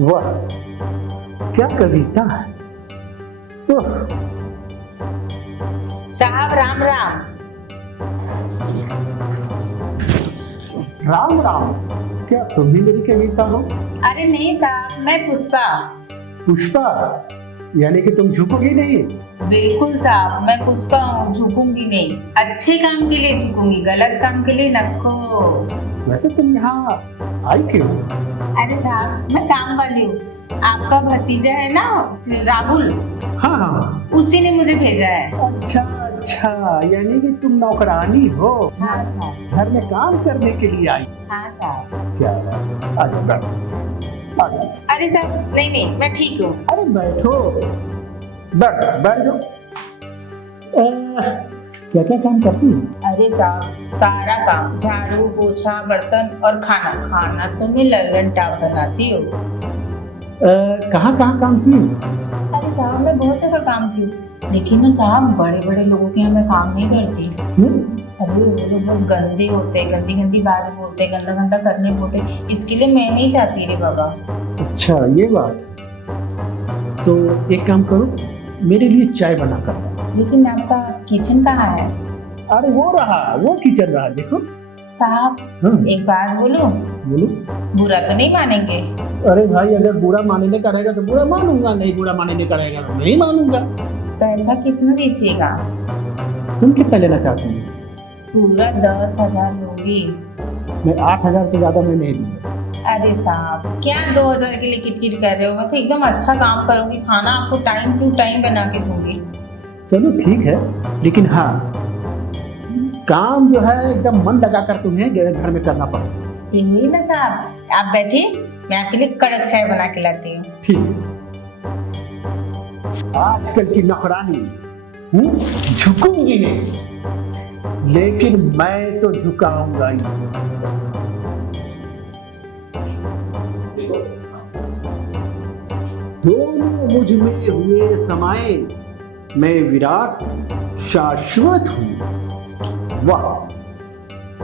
वाह, क्या कविता है। ओह, साहब राम राम। राम राम। क्या तुम भी मेरी कविता हो? अरे नहीं साहब, मैं पुष्पा। पुष्पा, यानी कि तुम झुकोगी नहीं? बिल्कुल साहब, मैं पुष्पा हूँ, झुकूंगी नहीं। अच्छे काम के लिए झुकूंगी, गलत काम के लिए नको। वैसे तुम यहाँ आई क्यों? अरे साहब, मैं काम वाली हूँ। आपका भतीजा है ना राहुल, हाँ हाँ। उसी ने मुझे भेजा है। अच्छा अच्छा, यानी कि तुम नौकरानी हो। हाँ साहब। घर में काम करने के लिए आई। हाँ साहब। क्या बात, आजा बैठो, आजा। अरे साहब नहीं नहीं, मैं ठीक हूँ। अरे बैठो, बैठ बैठ जाओ। क्या क्या काम करती हो? अरे साहब, सारा काम, झाड़ू पोछा बर्तन और खाना। खाना तो मैं लल्लन टाप बनाती हूँ। कहाँ कहाँ काम की? अरे साहब, मैं बहुत जगह काम की हूँ, लेकिन ना साहब, बड़े बड़े लोगों के यहाँ मैं काम नहीं करती। अरे वो लोग बहुत गंदे होते, गंदी गंदी बात बोलते, गंदा गंदा करने बोलते, इसके लिए मैं नहीं चाहती रे बाबा। अच्छा ये बात। तो एक काम करो, मेरे लिए चाय बना कर लाओ। लेकिन आपका किचन कहाँ है? अरे वो रहा, वो किचन रहा, देखो। साहब हाँ, एक बात बोलूं, बोलो। बुरा तो नहीं मानेंगे? अरे भाई, अगर बुरा मानने का रहेगा तो बुरा मानूंगा, नहीं बुरा मानने का रहेगा तो नहीं मानूंगा। पैसा कितना दीजिएगा? तुम कितना लेना चाहती हो? पूरा 10,000 लोगी। मैं 8,000 से ज्यादा मैं नहीं दूंगा। अरे साहब, क्या 2,000 के लिए किटकिट कर रहे हो? मैं तो एकदम अच्छा काम करूंगी, खाना आपको टाइम टू टाइम बना के दूंगी। चलो ठीक है, लेकिन हाँ, काम जो है एकदम मन लगाकर तुम्हें घर में करना पड़ेगा। ये हुई ना साहब, आप बैठिए, मैं आपके लिए कड़क चाय बना के लाती हूँ। ठीक है। आजकल की नौकरानी झुकूंगी नहीं, लेकिन मैं तो झुकाऊंगा इसे। दोनों मुझ में हुए समाये, मैं विराट शाश्वत हूँ। वाह,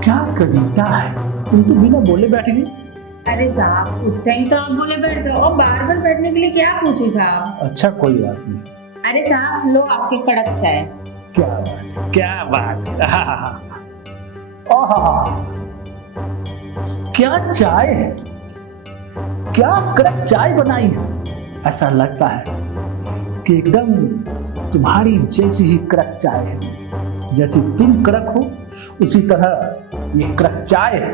क्या कविता है। तुम तो बिना बोले बैठ गई। अरे साहब, उस टाइम तो आप बोले बैठ जाओ, और बार बार बैठने के लिए क्या पूछूं साहब? अच्छा कोई बात नहीं। अरे साहब, लो आपकी कड़क चाय। क्या बात, क्या बात। आहा, क्या चाय है, क्या कड़क चाय बनाई है। ऐसा लगता है कि एकदम तुम्हारी जैसी ही कड़क चाय है। जैसे तुम कड़क हो उसी तरह ये कड़क चाय है।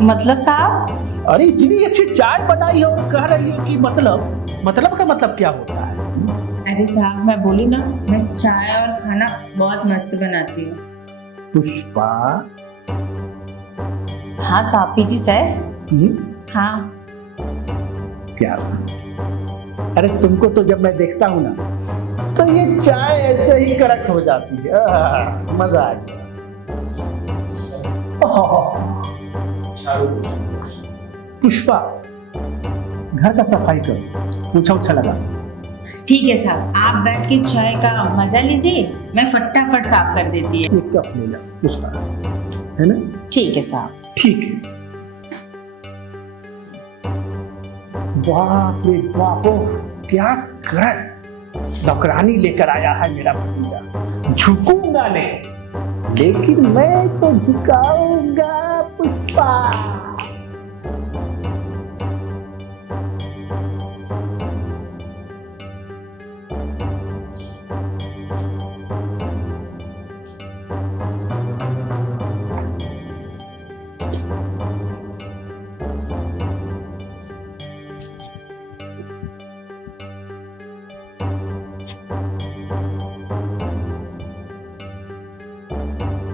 मतलब साहब? अरे इतनी अच्छी चाय बनाई हो और कह रही हो कि मतलब का मतलब क्या होता है? अरे साहब, मैं बोली ना, मैं चाय और खाना बहुत मस्त बनाती हूँ। पुष्पा। हाँ साहब, पीजिए चाय। हाँ। क्या? अरे तुमको तो जब मैं देखता हूँ ना, तो ये चाय ऐसे ही कड़क हो जाती है। मजा आ गया। पुष्पा, घर का सफाई करो, पूछा उछा लगा। ठीक है साहब, आप बैठ के चाय का मजा लीजिए, मैं फटाफट साफ कर देती है। एक कप ले लो पुष्पा, है ना? ठीक है साहब। ठीक है। बाप रे बाप, क्या कड़क नौकरानी लेकर आया है मेरा भतीजा। झुकूंगा नहीं, लेकिन मैं तो झुकाऊंगा पुष्पा।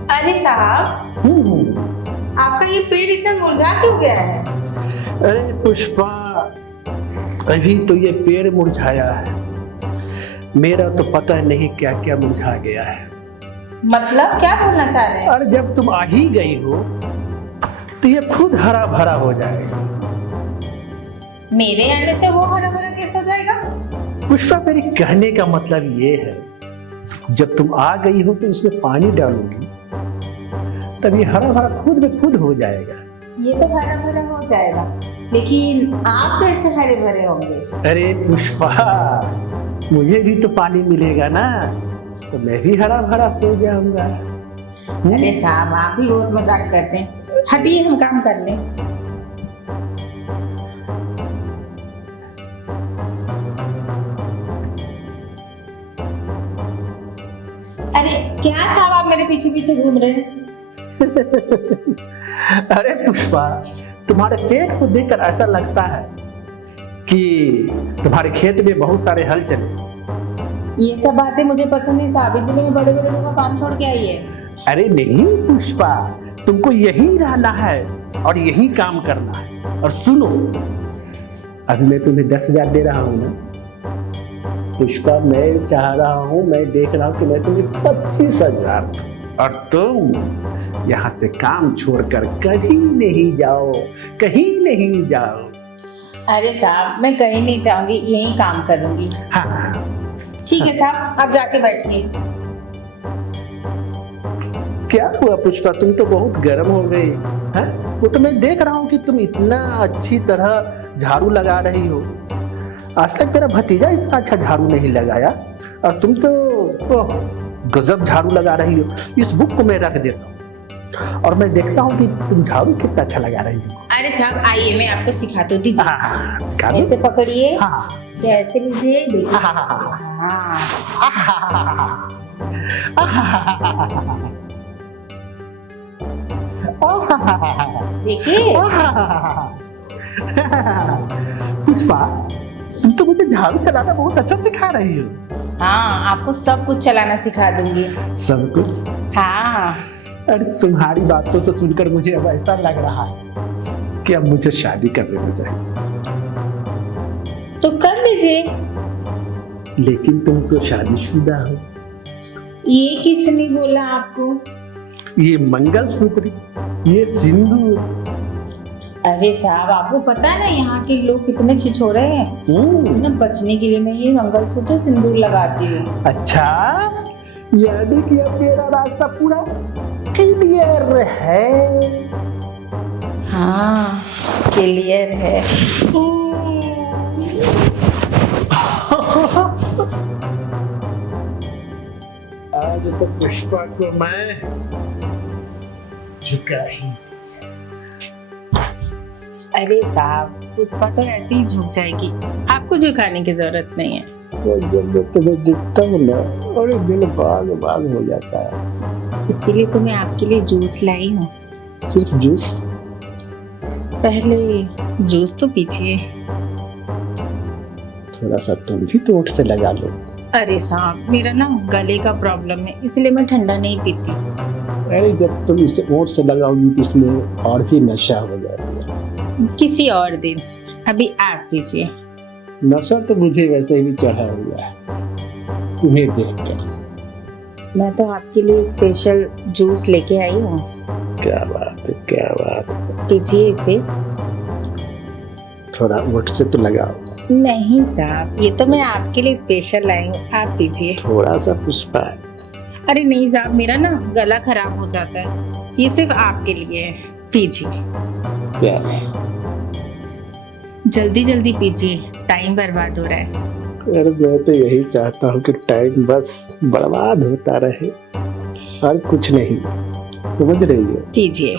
अरे साहब, आपका ये पेड़ इतना मुरझा क्यों गया है? अरे पुष्पा, अभी तो ये पेड़ मुरझाया है, मेरा तो पता नहीं क्या क्या मुरझा गया है। मतलब क्या बोलना चाह रहे हैं? और जब तुम आ ही गई हो तो ये खुद हरा भरा हो जाएगा। मेरे आने से वो हरा भरा कैसे हो जाएगा? पुष्पा, मेरे कहने का मतलब ये है, जब तुम आ गई हो तो इसमें पानी डालोगी तब ये हरा भरा खुद में खुद हो जाएगा। ये तो हरा भरा हो जाएगा, लेकिन आप कैसे हरे भरे होंगे? अरे पुष्पा, मुझे भी तो पानी मिलेगा ना, तो मैं भी हरा भरा हो जाऊंगा। अरे साहब, आप भी बहुत मजाक करते हैं। हटिए, हम काम कर लें। अरे क्या साहब, आप मेरे पीछे पीछे घूम रहे हैं? अरे पुष्पा, तुम्हारे पेट को देखकर ऐसा लगता है कि तुम्हारे खेत में बहुत सारे हल चले। ये सब बातें मुझे पसंद नहीं साहब, इसलिए मैं बड़े बड़े लोगों का काम छोड़ के आई है। अरे नहीं पुष्पा, तुमको यहीं रहना है और यहीं काम करना है। और सुनो, अभी मैं तुम्हें 10,000 दे रहा हूँ ना पुष्पा, मैं चाह रहा हूँ, मैं देख रहा हूँ कि मैं तुम्हें 25,000 और तुम यहाँ से काम छोड़कर कहीं नहीं जाओ, कहीं नहीं जाओ। अरे साहब, मैं कहीं नहीं जाऊंगी, यहीं काम करूंगी। हाँ, ठीक है साहब, आप जाके बैठिए। क्या हुआ पुष्पा, तुम तो बहुत गर्म हो गई हैं? वो तो मैं देख रहा हूँ कि तुम इतना अच्छी तरह झाड़ू लगा रही हो। आज तक मेरा भतीजा इतना अच्छा झाड़ू नहीं लगाया, और तुम तो गजब झाड़ू लगा रही हो। इस बुक को मैं रख देता हूँ और मैं देखता हूँ कि तुम झाड़ू कितना अच्छा लगा रही हो। अरे साहब आइए, मैं आपको सिखाती हूँ। दीजिए। हाँ, सिखा दो। ऐसे पकड़िए। हाँ, ऐसे लीजिए। देखिए। हाँ। देखिए। पुष्पा, तुम तो मुझे झाड़ू चलाना बहुत अच्छा सिखा रही हो। हाँ, आपको सब कुछ चलाना सिखा दूंगी। सब कुछ? हाँ। अरे तुम्हारी बातों से सुनकर मुझे अब ऐसा लग रहा है कि अब मुझे शादी कर लेना चाहिए। तो कर लीजिए। लेकिन तुम तो शादीशुदा हो। ये किसने बोला आपको? ये मंगलसूत्र, ये सिंदूर। अरे साहब, आपको पता है ना यहाँ के लोग कितने छिछोरे हैं। ना बचने के लिए मैं ये मंगलसूत्र सिंदूर लगाती हूँ। अच्छा, यानी कि अब मेरा रास्ता पूरा क्लियर है। हाँ, क्लियर है। आज तो पुष्पा को मैं झुका ही। अरे साहब, पुष्पा तो ऐसे ही झुक जाएगी, आपको झुकाने की जरूरत नहीं है। जब मैं तुम्हें दिखता हूँ ना, और दिल बाग बाग हो जाता है। इसीलिए तो मैं आपके लिए जूस लाई हूँ। सिर्फ जूस? पहले जूस तो पीजिए। थोड़ा सा तुम भी तो होठ से लगा लो। अरे साहब, मेरा ना गले का प्रॉब्लम है, इसलिए मैं ठंडा नहीं पीती। अरे जब तुम इसे होठ से लगाओगी तो इसमें और भी नशा हो जाती है। किसी और दिन, अभी आप पीजिए। नशा तो मुझे वैसे भी चढ़ा हुआ है तुम्हें देखकर। मैं तो आपके लिए स्पेशल जूस लेके आई हूँ। क्या बात है, क्या बात है। पीजिए इसे। थोड़ा होठ से तो लगाओ। नहीं साहब, ये तो मैं आपके लिए स्पेशल लाई हूँ, आप पीजिए। थोड़ा सा पुष्पा। अरे नहीं साहब, मेरा ना गला खराब हो जाता है, ये सिर्फ आपके लिए है, पीजिए। क्या बात। जल्दी जल्दी पीजिए, टाइम बर्बाद हो रहा है। अरे मैं तो यही चाहता हूँ कि टाइम बस बर्बाद होता रहे और कुछ नहीं, समझ रही हो? पीजिए।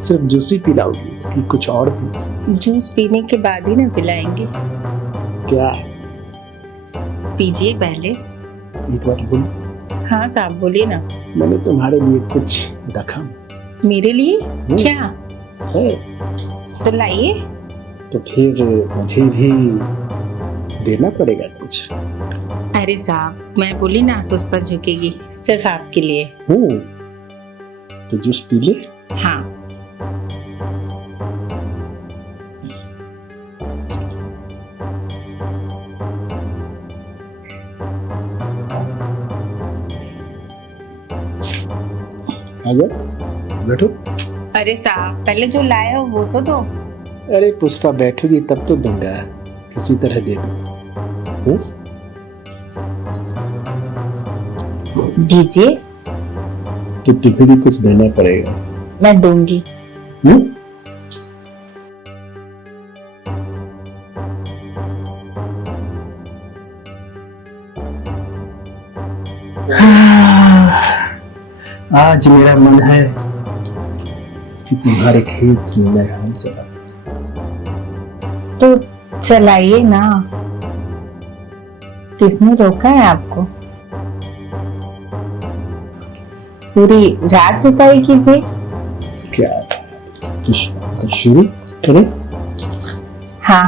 सिर्फ जूस ही पिलाओगी कि कुछ और भी? जूस पीने के बाद ही ना पिलाएंगे। क्या? पीजिए पहले। एक बार बोल। हाँ साहब, बोलिए ना। मैंने तुम्हारे लिए कुछ रखा। मेरे लिए? क्या है? तो लाइए। तो फिर मुझे भी देना पड़ेगा कुछ। अरे साहब, मैं बोली ना पुष्पा झुकेगी, सिर्फ आपके लिए। तो जूस पी ले। हाँ। आजा, बैठो। अरे साहब, पहले जो लाए हो वो तो दो। अरे पुष्पा, बैठोगी तब तो दूंगा, किसी तरह दे दो। दीजिए। तो तुझे भी कुछ देना पड़ेगा। मैं दूंगी। आज मेरा मन है कि तुम्हारे खेत में मैं हल चला। तो चलाइए ना, किसने रोका है आपको? पूरी रात जुताई कीजिए। क्या तो शुरू करें? हाँ,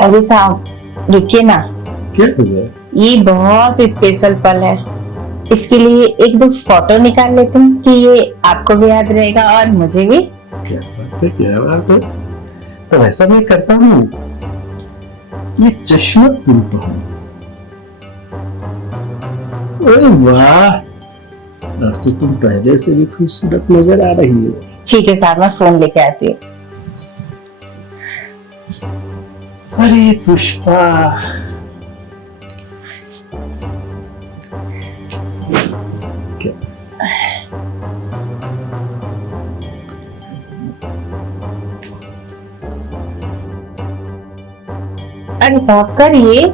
अभी साहब रुकिए ना, क्या हो गया? ये बहुत स्पेशल पल है, इसके लिए एक दो फोटो निकाल लेते हैं कि ये आपको भी याद रहेगा और मुझे भी। क्या बात है, क्या बात है। तो ऐसा मैं करता हूँ, ये चश्मा पहनता हूँ। ओए वाह, अब तो तुम पहले से भी खूबसूरत नजर आ रही हो। ठीक है साहब, मैं फोन लेके आती हूँ। अरे पुष्पा, क्या अरे साहब करिए।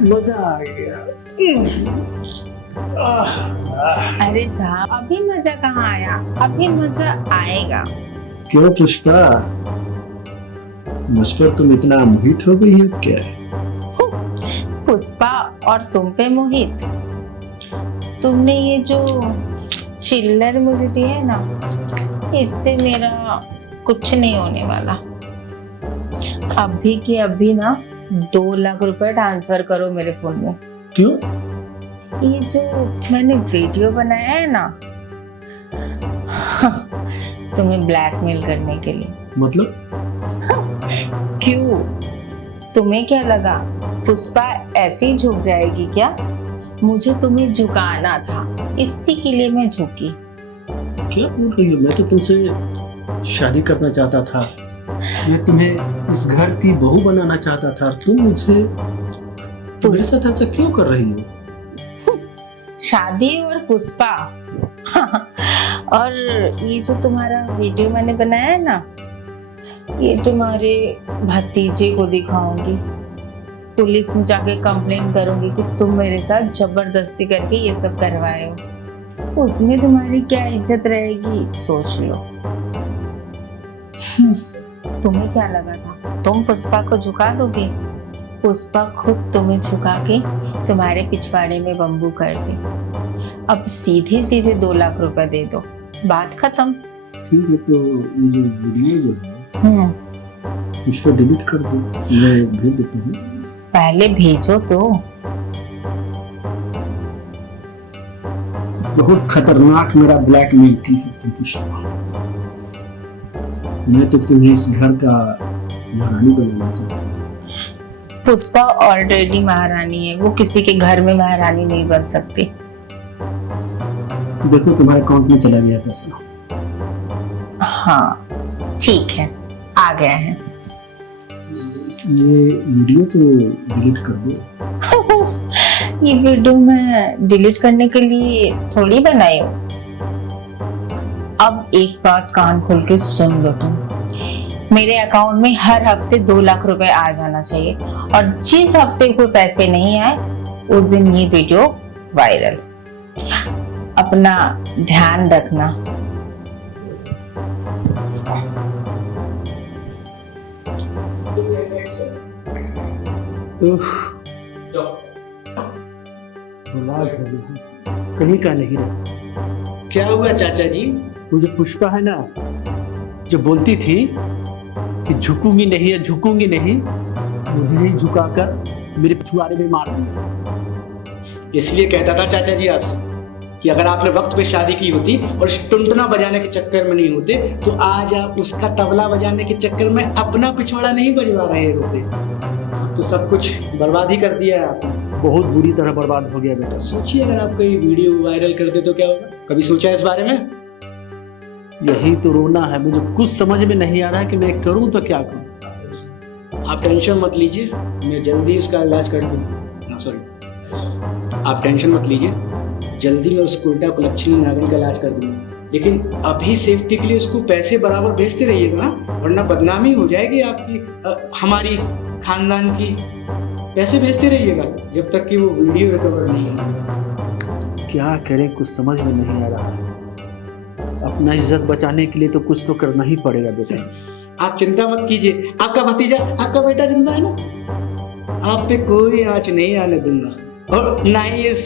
मजा आ गया। अरे साहब अभी मजा कहाँ आया, अभी मजा आएगा। क्यों पुष्पा, मुझ पर तुम इतना मोहित हो गई हो क्या? पुष्पा और तुम पे मोहित? तुमने ये जो चिल्लर मुझे दिया है ना, इससे मेरा कुछ नहीं होने वाला। अभी की अभी ना 2 लाख रुपए ट्रांसफर करो मेरे फोन में। क्यों? ये जो मैंने वीडियो बनाया है ना, तुम्हें ब्लैकमेल करने के लिए। मतलब? क्यों, तुम्हें क्या लगा पुष्पा ऐसे ही झुक जाएगी क्या? मुझे तुम्हें झुकाना था, इसी के लिए मैं झुकी। क्या बोल रही हो? मैं तो तुमसे शादी करना चाहता था, मैं तुम्हें इस घर की बहू बनाना चाहता था, तुम मुझे मेरे साथ ऐसा क्यों कर रही हो? शादी और पुष्पा और ये जो तुम्हारा वीडियो मैंने बनाया है ना, ये तुम्हारे भतीजे को दिखाऊंगी, पुलिस में जाके कंप्लेन करूंगी कि तुम मेरे साथ जबरदस्ती करके ये सब करवाए हो। उसमें तुम्हारी क्या इज्जत रहेगी, सोच लो। तुम्हें क्या लगा था तुम पुष्पा को झुका दोगे? पुष्पा खुद तुम्हें झुका के तुम्हारे पिछवाड़े में बम्बू कर दे। अब सीधे सीधे 2 लाख रुपए दे दो, बात खत्म। ठीक है, तो ये जो वीडियो जो है इसको डिलीट कर दो, मैं भेज देता हूँ। पहले भेजो तो। बहुत खतरनाक मेरा ब्लैकमेल की है तुम पुष्पा। मैं तो तुम्हें इस घर का महारानी बनाना चाहता था। पुष्पा ऑलरेडी महारानी है, वो किसी के घर में महारानी नहीं बन सकती। देखो तुम्हारे अकाउंट में चला गया पैसा। हाँ ठीक है, आ गया है। ये वीडियो तो डिलीट कर दो। ये वीडियो मैं डिलीट करने के लिए थोड़ी बनाई हूँ। अब एक बात कान खोल के सुन लो तुम, मेरे अकाउंट में हर हफ्ते 2 लाख रुपए आ जाना चाहिए, और जिस हफ्ते कोई पैसे नहीं आए उस दिन ये वीडियो वायरल। अपना ध्यान रखना। कहीं का नहीं रहा। क्या हुआ चाचा जी? वो जो पुष्पा है ना, जो बोलती थी कि झुकूंगी नहीं है, झुकूंगी नहीं, मुझे ही झुकाकर मेरे पिछवाड़े में मार दिया। इसलिए कहता था चाचा जी आपसे कि अगर आपने वक्त पे शादी की होती और उस टुनटुना बजाने के चक्कर में नहीं होते, तो आज आप उसका तबला बजाने के चक्कर में अपना पिछवाड़ा नहीं बजवा रहे होते। तो सब कुछ बर्बाद ही कर दिया है आपने। बहुत बुरी तरह बर्बाद हो गया बेटा। सोचिए अगर आप कोई वीडियो वायरल करते तो क्या होगा? कभी सोचा इस बारे में? यही तो रोना है, मुझे कुछ समझ में नहीं आ रहा है कि मैं करूं तो क्या करूं। आप टेंशन मत लीजिए, मैं जल्दी उसका इलाज कर दूँ। सॉरी, आप टेंशन मत लीजिए, जल्दी मैं उसको उल्टा कुलच्छनी नागिन का इलाज कर दूँगा। लेकिन अभी सेफ्टी के लिए उसको पैसे बराबर भेजते रहिएगा ना, वरना बदनामी हो जाएगी आपकी, हमारी खानदान की। पैसे भेजते रहिएगा जब तक कि वो वीडियो रिकवर नहीं होगा। क्या करें, कुछ समझ में नहीं आ रहा है। अपना इज्जत बचाने के लिए तो कुछ तो करना ही पड़ेगा बेटा। आप चिंता मत कीजिए, आपका भतीजा, आपका बेटा जिंदा है ना, आप पे कोई आंच नहीं आने दूंगा, और ना ही इस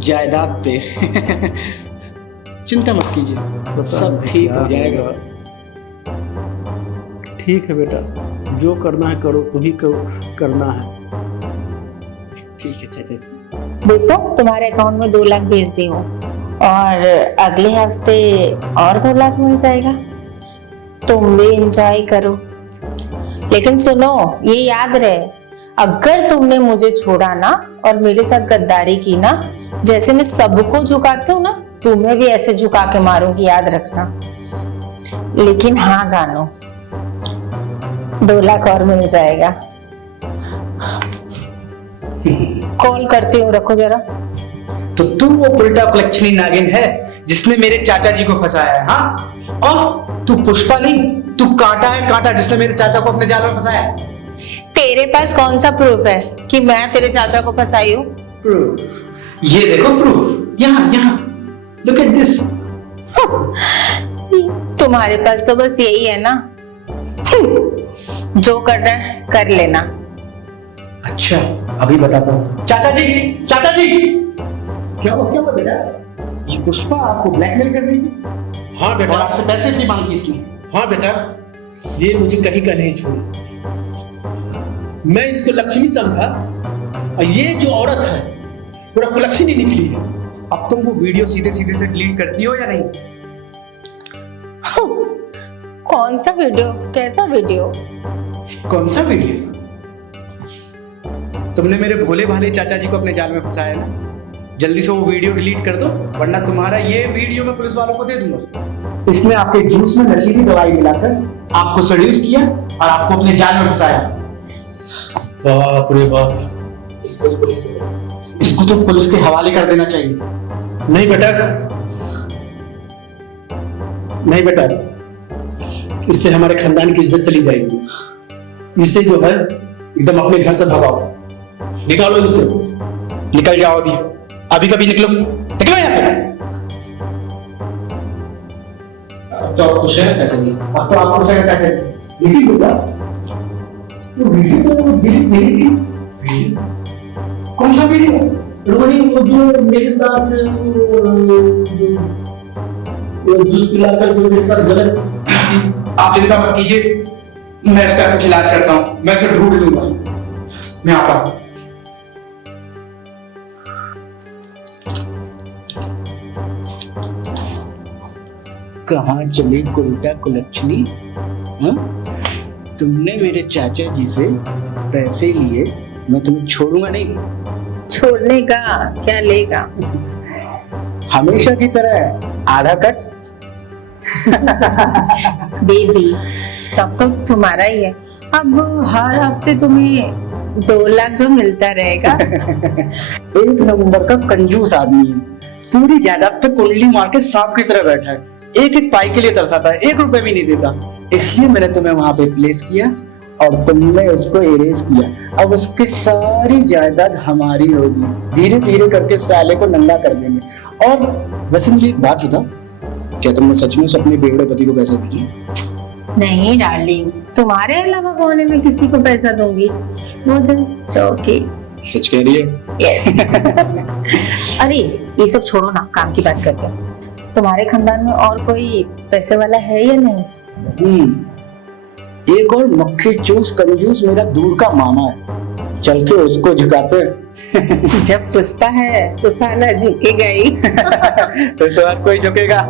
जायदाद पे। चिंता मत कीजिए, सब ठीक हो जाएगा। ठीक है बेटा, जो करना है करो, तुम्ही को करना है। ठीक है चाचा जी। देखो तुम्हारे अकाउंट में 2 लाख भेज दी हूँ, और अगले हफ्ते और 2 लाख मिल जाएगा। तुम भी एंजॉय करो, लेकिन सुनो, ये याद रहे, अगर तुमने मुझे छोड़ा ना और मेरे साथ गद्दारी की ना, जैसे मैं सबको झुकाती हूँ ना, तुम्हें भी ऐसे झुका के मारूंगी, याद रखना। लेकिन हाँ जानो, 2 लाख और मिल जाएगा। कॉल करती हूँ, रखो जरा। तो तू वो उल्टा कुलच्छनी नागिन है जिसने मेरे चाचा जी को फंसाया है, हाँ? और तू पुष्पा नहीं, तू कांटा है, कांटा जिसने मेरे चाचा को अपने जाल में फंसाया है। तेरे पास कौन सा प्रूफ है कि मैं तेरे चाचा को फंसाई हूँ? प्रूफ, ये देखो प्रूफ, यहाँ यहाँ, लुक एट दिस। तुम्हारे पास तो बस यही है ना। जो करना है कर लेना। अच्छा, अभी बताता हूँ। चाचा जी, चाचा जी, क्या हुआ बेटा? ये पुष्पा आपको ब्लैकमेल कर रही थी? हाँ बेटा। और आपसे पैसे की मांग की इसने? हाँ बेटा, ये मुझे कहीं का नहीं छोड़ी। मैं इसको लक्ष्मी समझा, और ये जो औरत है पूरा कुलक्षणी निकली है। अब तुम वो वीडियो सीधे सीधे से डिलीट करती हो या नहीं? कौन सा वीडियो? कैसा वीडियो? कौन सा वीडियो? तुमने मेरे भोले भाले चाचा जी को अपने जाल में फंसाया है ना, जल्दी से वो वीडियो डिलीट कर दो, वरना तुम्हारा ये वीडियो मैं पुलिस वालों को दे दूंगा। इसने आपके जूस में नशीली दवाई मिलाकर आपको सेड्यूस किया और आपको अपने जाल में फंसाया। बाप रे बाप, इसको तो पुलिस के हवाले कर देना चाहिए। नहीं बेटा, नहीं बेटा, इससे हमारे खानदान की इज्जत चली जाएगी। इसे जो है एकदम अपने घर से भगाओ, निकालो इसे। निकल जाओ अभी, अभी कभी निकलो, निकलो यहाँ से। तो आप खुश हैं चाचा जी? अब तो आपको शायद चाचा जी, लेकिन बेटा वो वीडियो तो डिलीट नहीं की। कौन सा वीडियो? रोहिणी, वो जो मेरे साथ जूस पिलाकर जो मेरे साथ गलत। आप चिंता मत कीजिए, मैं इसका कुछ इलाज करता हूँ, मैं इसे ढूंढ लूंगा। मैं आता हूँ। कहाँ चली उल्टा कुलच्छनी? तुमने मेरे चाचा जी से पैसे लिए, मैं तुम्हें छोड़ूंगा नहीं। छोड़ने का क्या लेगा? हमेशा की तरह आधा कट। बेबी, सब तो तुम्हारा ही है। अब हर हफ्ते तुम्हें 2 लाख जो मिलता रहेगा। एक नंबर का कंजूस आदमी है, पूरी जायदाद पे कुंडली मार के सांप की तरह बैठा है, एक एक पाई के लिए तरसाता है, 1 रुपए भी नहीं देता। इसलिए मैंने तुम्हें वहां पे प्लेस किया और तुमने उसको एरेज किया। अब उसकी सारी जायदाद हमारी होगी, धीरे धीरे करके साले को नंगा कर देंगे। और वैसे मुझे एक बात बताओ, क्या तुमने सचमुच अपने बेगड़े पति को पैसे दिए? नहीं डार्लिंग, तुम्हारे अलावा कौन है मैं किसी को पैसा दूंगी? वो जस्ट जोकिंग। सच कह रही है? यस। अरे ये सब छोड़ो ना, काम की बात करते हैं। तुम्हारे खानदान में और कोई पैसे वाला है या नहीं? एक और मक्खी चूस कंजूस मेरा दूर का मामा है, चल के उसको झुकाते हैं। जब पुष्पा है तो साला झुकेगा ही। तो हर कोई झुकेगा।